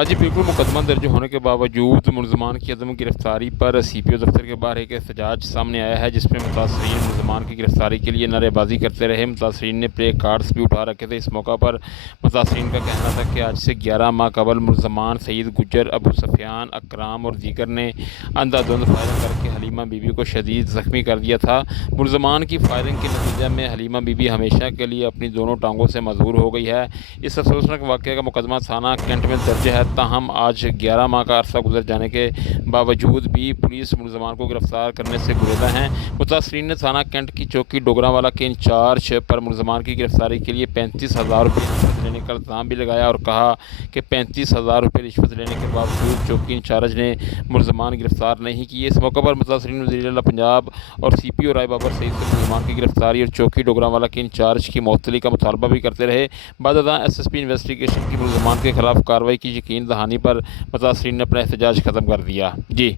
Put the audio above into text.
हाँ जी, बिल्कुल। मुकदमा दर्ज होने के बावजूद मुलज़मान की अदम गिरफ़्तारी पर सीपीओ दफ्तर के बाहर एक एहतजाज सामने आया है, जिसमें मुतासरीन मुलज़मान की गिरफ़्तारी के लिए नारेबाजी करते रहे। मुतासरीन ने प्ले कार्ड्स भी उठा रखे थे। इस मौका पर मुतासरीन का कहना था कि आज से 11 माह कबल मुलज़मान सईद गुज्जर, अबू सफ़ियान, अकराम और दीगर ने अंधाधुंध फायरिंग करके हलीमा बीबी को शदीद ज़ख्मी कर दिया था। मुलज़मान की फायरिंग के नतीजे में हलीमा बीबी हमेशा के लिए अपनी दोनों टांगों से मजबूर हो गई है। इस अफसोसनाक वाक़ये का मुकदमा थाना कैंट में दर्ज है। ताहम आज 11 माह का अरसा गुजर जाने के बावजूद भी पुलिस मुलज़मान को गिरफ़्तार करने से गुरेज़ा हैं। मुतासरीन ने थाना कैंट की चौकी डोगरावाला के इंचार्ज पर मुलज़मान की गिरफ़्तारी के लिए 35,000 रुपये रिश्वत लेने का इल्ज़ाम भी लगाया और कहा कि 35,000 रुपये रिश्वत लेने के बावजूद चौकी इंचार्ज ने मुलज़मान गिरफ़्तार नहीं किए। इस मौके पर मुतासरीन वज़ीर आला पंजाब और सीपीओ राय बाबर सईद से मुलज़मान की गिरफ़्तारी और चौकी डोगरावाला के इंचार्ज की मुअत्तली का मुतालबा भी करते रहे। बादशाह एसएसपी इन्वेस्टिगेशन की मुलज़मान के खिलाफ कार्रवाई की यकीन दहानी पर मुतासरीन ने अपना एहतजाज ख़त्म कर दिया। जी।